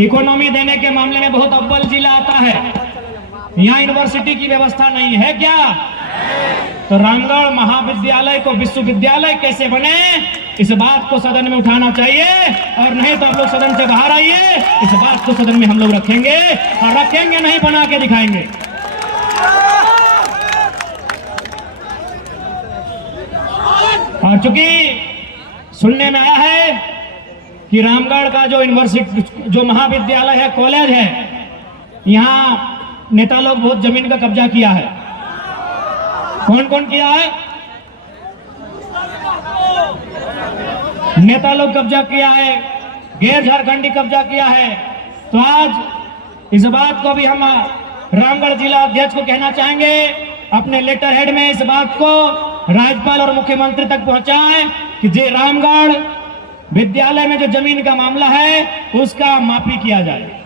Economy देने के मामले में बहुत अव्वल जिला आता है। यहाँ यूनिवर्सिटी की व्यवस्था नहीं है क्या? तो रामगढ़ महाविद्यालय को विश्वविद्यालय कैसे बने, इस बात को सदन में उठाना चाहिए। और नहीं तो आप लोग सदन से बाहर आइए, इस बात को सदन में हम लोग रखेंगे और रखेंगे नहीं, बना के दिखाएंगे। और चूंकि सुनने में आया है कि रामगढ़ का जो यूनिवर्सिटी, जो महाविद्यालय है, कॉलेज है, यहाँ नेता लोग बहुत जमीन का कब्जा किया है। कौन कौन किया है? नेता लोग कब्जा किया है, गैर झारखंडी कब्जा किया है। तो आज इस बात को भी हम रामगढ़ जिला अध्यक्ष को कहना चाहेंगे, अपने लेटर हेड में इस बात को राज्यपाल और मुख्यमंत्री तक पहुंचाएं कि जे रामगढ़ विद्यालय में जो जमीन का मामला है उसका माफी किया जाए।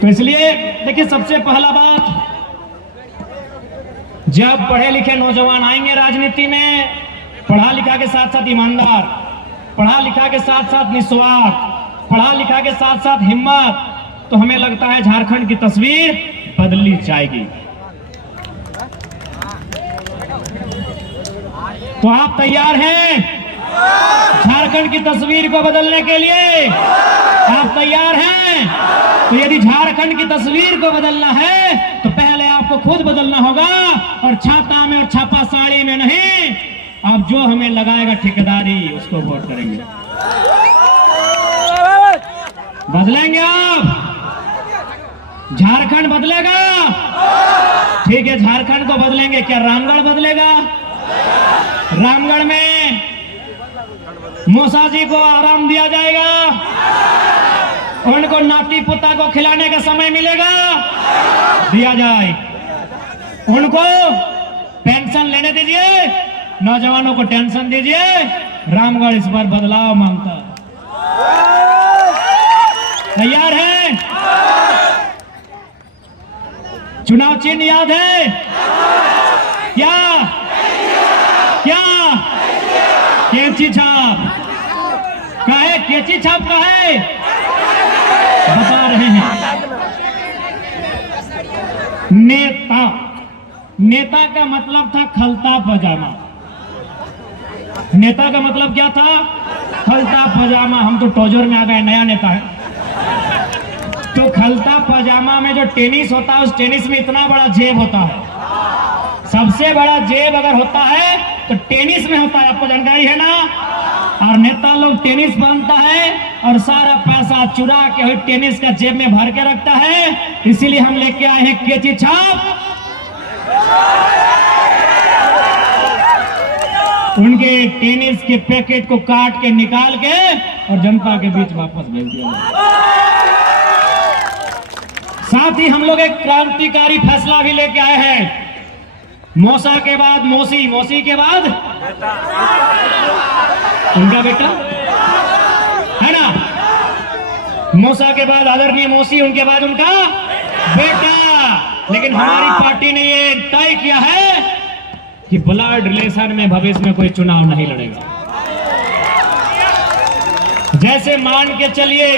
तो इसलिए देखिए, सबसे पहला बात, जब पढ़े लिखे नौजवान आएंगे राजनीति में, पढ़ा लिखा के साथ साथ ईमानदार, पढ़ा लिखा के साथ साथ निस्वार्थ, पढ़ा लिखा के साथ साथ हिम्मत, तो हमें लगता है झारखंड की तस्वीर बदली जाएगी। तो आप तैयार हैं झारखंड की तस्वीर को बदलने के लिए? आप तैयार हैं? तो यदि झारखंड की तस्वीर को बदलना है तो पहले आपको खुद बदलना होगा, और छाता में और छापा साड़ी में नहीं। आप जो हमें लगाएगा ठेकेदारी, उसको वोट करेंगे। बदलेंगे आप? झारखंड बदलेगा? ठीक है, झारखंड को बदलेंगे। क्या रामगढ़ बदलेगा? रामगढ़ में मूसा जी को आराम दिया जाएगा, उनको नाती पोता को खिलाने का समय मिलेगा, दिया जाए। उनको पेंशन लेने दीजिए, नौजवानों को टेंशन दीजिए। रामगढ़ इस बार बदलाव मांगता है। तैयार है? चुनाव चिन्ह याद है क्या? क्या? कैंची छाप का है? कैंची छाप का है? बता रहे हैं। नेता, नेता का मतलब था खलता पजामा। नेता का मतलब क्या था? खलता पजामा। हम तो टोजर में आ गए, नया नेता है। तो खलता पजामा में जो टेनिस होता है, उस टेनिस में इतना बड़ा जेब होता है। सबसे बड़ा जेब अगर होता है तो टेनिस में होता है, आपको जानकारी है ना? और नेता लोग टेनिस पहनता है और सारा पैसा चुरा के टेनिस का जेब में भर के रखता है। इसीलिए हम लेके आए हैं कैंची छाप। उनके टेनिस के पैकेट को काट के निकाल के और जनता के बीच वापस भेज दिया। साथ ही हम लोग एक क्रांतिकारी फैसला भी लेके आए हैं। मौसा के बाद मौसी, मौसी के बाद उनका बेटा है ना? मौसा के बाद आदरणीय मौसी, उनके बाद उनका बेटा। लेकिन हमारी पार्टी ने ये तय किया है कि ब्लड रिलेशन में भविष्य में कोई चुनाव नहीं लड़ेगा। जैसे मान के चलिए,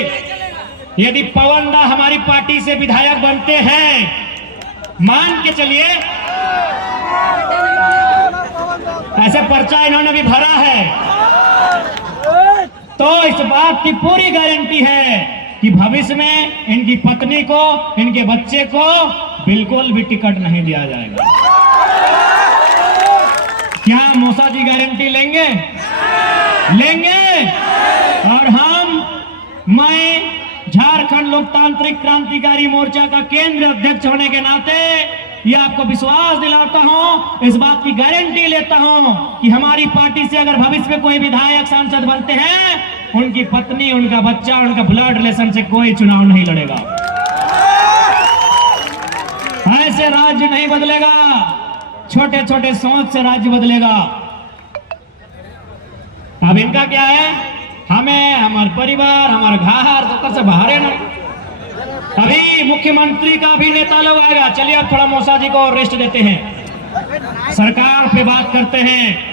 यदि पवन दा हमारी पार्टी से विधायक बनते हैं, मान के चलिए, ऐसे पर्चा इन्होंने भी भरा है, तो इस बात की पूरी गारंटी है कि भविष्य में इनकी पत्नी को, इनके बच्चे को बिल्कुल भी टिकट नहीं दिया जाएगा। क्या मूसा जी गारंटी लेंगे? लेंगे। और मैं झारखंड लोकतांत्रिक क्रांतिकारी मोर्चा का केंद्रीय अध्यक्ष होने के नाते ये आपको विश्वास दिलाता हूं, इस बात की गारंटी लेता हूं कि हमारी पार्टी से अगर भविष्य में कोई विधायक सांसद बनते हैं, उनकी पत्नी, उनका बच्चा, उनका ब्लड रिलेशन से कोई चुनाव नहीं लड़ेगा। ऐसे राज्य नहीं बदलेगा, छोटे छोटे सोच से राज्य बदलेगा। अब इनका क्या है? हमें, हमारे परिवार, हमारे घर तो से बाहर है ना। अभी मुख्यमंत्री का भी नेता लोग आएगा। चलिए अब थोड़ा मौसा जी को रेस्ट देते हैं, सरकार पे बात करते हैं।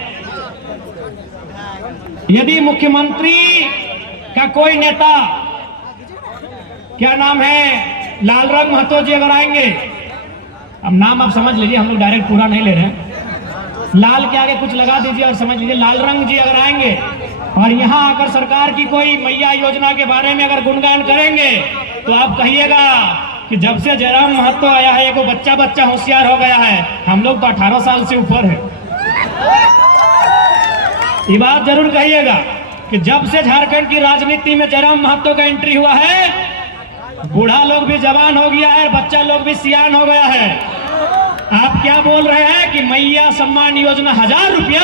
यदि मुख्यमंत्री का कोई नेता, क्या नाम है, लालरंग महतो जी अगर आएंगे, अब नाम आप समझ लीजिए, हम लोग डायरेक्ट पूरा नहीं ले रहे हैं, लाल के आगे कुछ लगा दीजिए और समझ लीजिए, लालरंग जी अगर आएंगे और यहाँ आकर सरकार की कोई मैया योजना के बारे में अगर गुणगान करेंगे तो आप कहिएगा कि जब से जयराम महतो आया है वो बच्चा बच्चा होशियार हो गया है, हम लोग तो 18 साल से ऊपर है। ये बात जरूर कहिएगा कि जब से झारखंड की राजनीति में जयराम महतो का एंट्री हुआ है, बूढ़ा लोग भी जवान हो गया है, बच्चा लोग भी सियान हो गया है। आप क्या बोल रहे हैं कि मैया सम्मान योजना 1000 रुपया,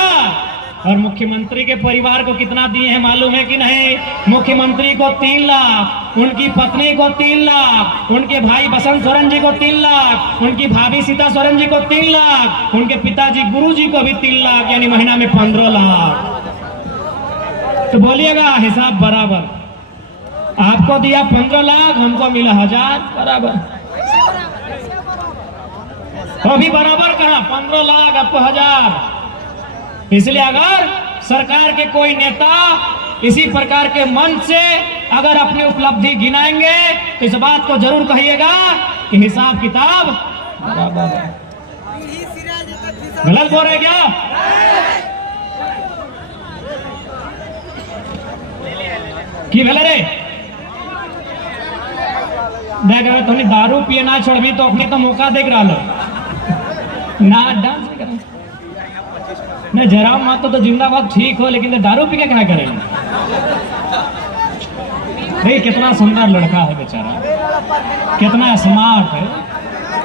और मुख्यमंत्री के परिवार को कितना दिए हैं मालूम है कि नहीं? मुख्यमंत्री को 3 लाख, उनकी पत्नी को 3 लाख, उनके भाई बसंत सोरेन जी को 3 लाख, उनकी भाभी सीता सोरेन जी को 3 लाख, उनके पिताजी गुरु जी को भी 3 लाख, यानी महीना में 15 लाख। तो बोलिएगा हिसाब बराबर, आपको दिया 15 लाख, हमको मिला 1000, बराबर। तो भी बराबर कहा, 15 लाख आपको 1000। इसलिए अगर सरकार के कोई नेता इसी प्रकार के मन से अगर अपनी उपलब्धि गिनाएंगे तो इस बात को जरूर कहिएगा कि हिसाब किताब बराबर है। गलत बोल रहे क्या? की भेल रे देख रहे तुमने दारू पिए ना छोड़बी तो अपने तो मौका देख रहा ना डांस नहीं। जयराम महतो तो जिंदाबाद ठीक हो, लेकिन दारू पी के क्या करेंगे? भाई कितना सुंदर लड़का है बेचारा, कितना स्मार्ट है।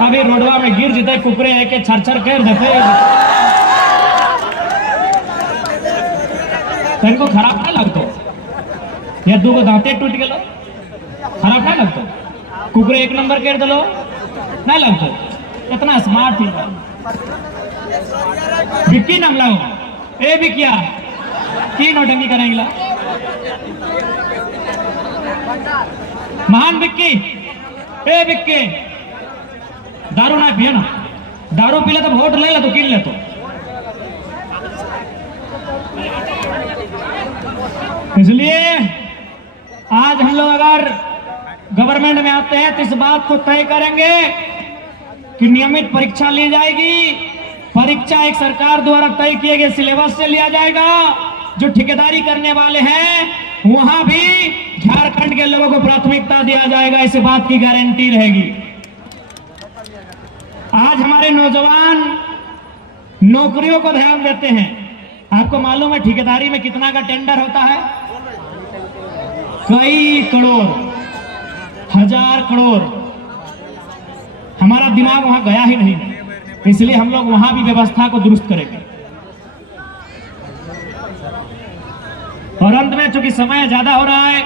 कभी रोडवा में गिर जाते कुकरे है के छर कर देते, इनको खराब नहीं लगता? या 2 दांते टूट गए खराब नहीं लगता? कुकरे 1 नंबर कर दलो नहीं लगता? कितना स्मार्ट है। विक्की नाम लाओ, ए विक्किया की नौटंकी करेंगे ला? महान विक्की, ए विक्की दारू ना पिए ना, दारू पी ले तो वोट ले ला तो किन ले तो। इसलिए आज हम लोग अगर गवर्नमेंट में आते हैं तो इस बात को तय करेंगे कि नियमित परीक्षा ली जाएगी। परीक्षा एक सरकार द्वारा तय किए गए सिलेबस से लिया जाएगा। जो ठेकेदारी करने वाले हैं वहां भी झारखंड के लोगों को प्राथमिकता दिया जाएगा, इस बात की गारंटी रहेगी। आज हमारे नौजवान नौकरियों को ध्यान देते हैं। आपको मालूम है ठेकेदारी में कितना का टेंडर होता है? कई करोड़, 1000 करोड़। हमारा दिमाग वहां गया ही नहीं, इसलिए हम लोग वहां भी व्यवस्था को दुरुस्त करेंगे। और अंत में चूंकि समय ज्यादा हो रहा है,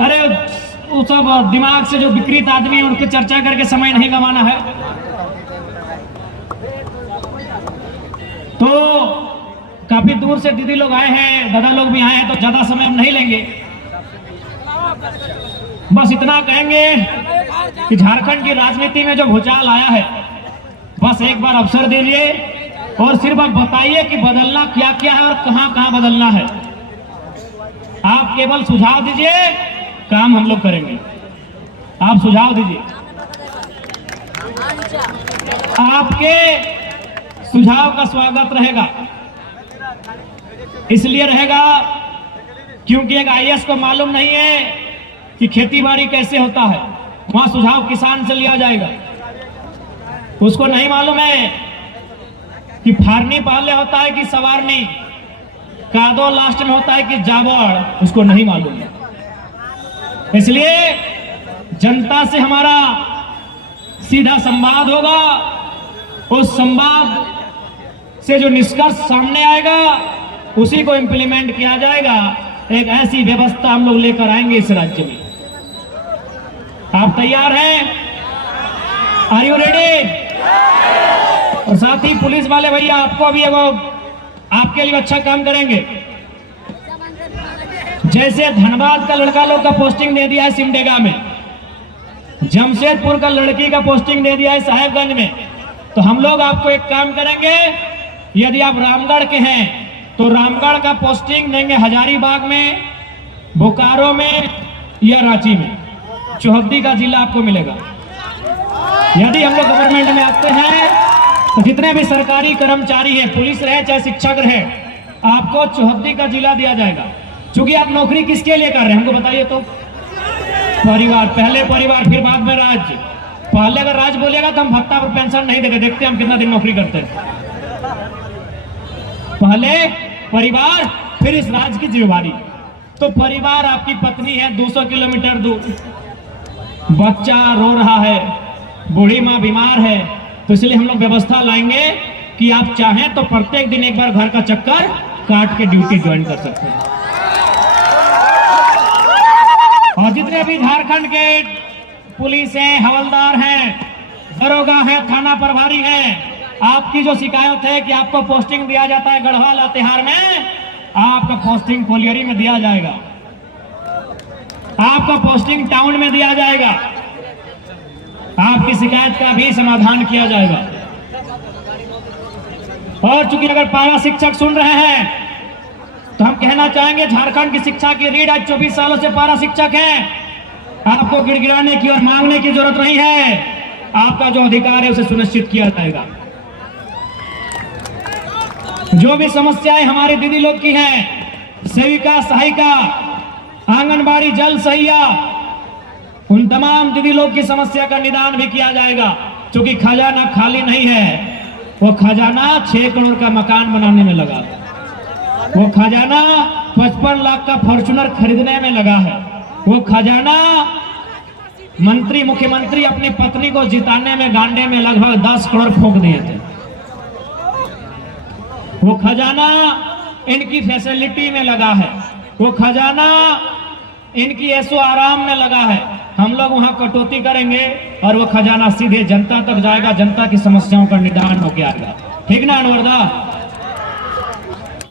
अरे वो सब दिमाग से जो विकृत आदमी है उनकी चर्चा करके समय नहीं गंवाना है। तो काफी दूर से दीदी लोग आए हैं, दादा लोग भी आए हैं, तो ज्यादा समय हम नहीं लेंगे। बस इतना कहेंगे कि झारखंड की राजनीति में जो भूचाल आया है, बस एक बार अवसर दीजिए और सिर्फ आप बताइए कि बदलना क्या क्या है और कहां कहां बदलना है। आप केवल सुझाव दीजिए, काम हम लोग करेंगे। आप सुझाव दीजिए, आपके सुझाव का स्वागत रहेगा। इसलिए रहेगा क्योंकि एक आईएएस को मालूम नहीं है कि खेती बाड़ी कैसे होता है, वहां सुझाव किसान से लिया जाएगा। उसको नहीं मालूम है कि फारनी पहले होता है कि सवारनी, कादो लास्ट में होता है कि जावड़, उसको नहीं मालूम है। इसलिए जनता से हमारा सीधा संवाद होगा। उस संवाद से जो निष्कर्ष सामने आएगा उसी को इम्प्लीमेंट किया जाएगा। एक ऐसी व्यवस्था हम लोग लेकर आएंगे इस राज्य में। आप तैयार हैं? Are you ready? और साथ ही पुलिस वाले भैया आपको भी वो आपके लिए अच्छा काम करेंगे। जैसे धनबाद का लड़का लोग का पोस्टिंग दे दिया है सिमडेगा में, जमशेदपुर का लड़की का पोस्टिंग दे दिया है साहेबगंज में, तो हम लोग आपको एक काम करेंगे, यदि आप रामगढ़ के हैं तो रामगढ़ का पोस्टिंग देंगे हजारीबाग में, बोकारो में या रांची में, चौहद्दी का जिला आपको मिलेगा। यदि हम लोग गवर्नमेंट में आते हैं तो जितने भी सरकारी कर्मचारी हैं, पुलिस रहे चाहे शिक्षक रहे, आपको चौहद्दी का जिला दिया जाएगा। क्योंकि आप नौकरी किसके लिए कर रहे हैं हमको बताइए तो? परिवार, पहले परिवार फिर बाद में राज्य। पहले अगर राज्य बोलेगा तो हम भत्ता पर पेंशन नहीं देंगे, देखते हैं हम कितना दिन नौकरी करते हैं। पहले परिवार फिर इस राज्य की जिम्मेवारी। तो परिवार आपकी पत्नी है 200 किलोमीटर दूर, बच्चा रो रहा है, बूढ़ी माँ बीमार है, तो इसलिए हम लोग व्यवस्था लाएंगे कि आप चाहें तो प्रत्येक दिन एक बार घर का चक्कर काट के ड्यूटी ज्वाइन कर सकते हैं। और जितने भी झारखंड के पुलिस हैं, हवलदार हैं, दरोगा हैं, थाना प्रभारी हैं, आपकी जो शिकायत है कि आपको पोस्टिंग दिया जाता है गढ़वा लातेहार में, आपका पोस्टिंग कोलियरी में दिया जाएगा, आपका पोस्टिंग टाउन में दिया जाएगा, आपकी शिकायत का भी समाधान किया जाएगा। और चूंकि अगर पारा शिक्षक सुन रहे हैं तो हम कहना चाहेंगे, झारखंड की शिक्षा की रीढ़ आज 24 सालों से पारा शिक्षक हैं। आपको गिड़गिड़ाने की और मांगने की जरूरत नहीं है, आपका जो अधिकार है उसे सुनिश्चित किया जाएगा। जो भी समस्याएं हमारी दीदी लोग की हैं, सेविका, सहायिका, आंगनबाड़ी, जल सहिया, उन तमाम दीदी लोग की समस्या का निदान भी किया जाएगा। क्योंकि खजाना खाली नहीं है, वो खजाना 6 करोड़ का मकान बनाने में लगा है, वो खजाना 55 लाख का फॉर्च्यूनर खरीदने में लगा है, वो खजाना मंत्री मुख्यमंत्री अपनी पत्नी को जिताने में गांडे में लगभग 10 करोड़ फूंक दिए थे, वो खजाना इनकी फैसिलिटी में लगा है, वो खजाना इनकी ऐसो आराम में लगा है। हम लोग वहां कटौती करेंगे और वो खजाना सीधे जनता तक जाएगा, जनता की समस्याओं का निदान हो गया। ठीक ना अनवरदा?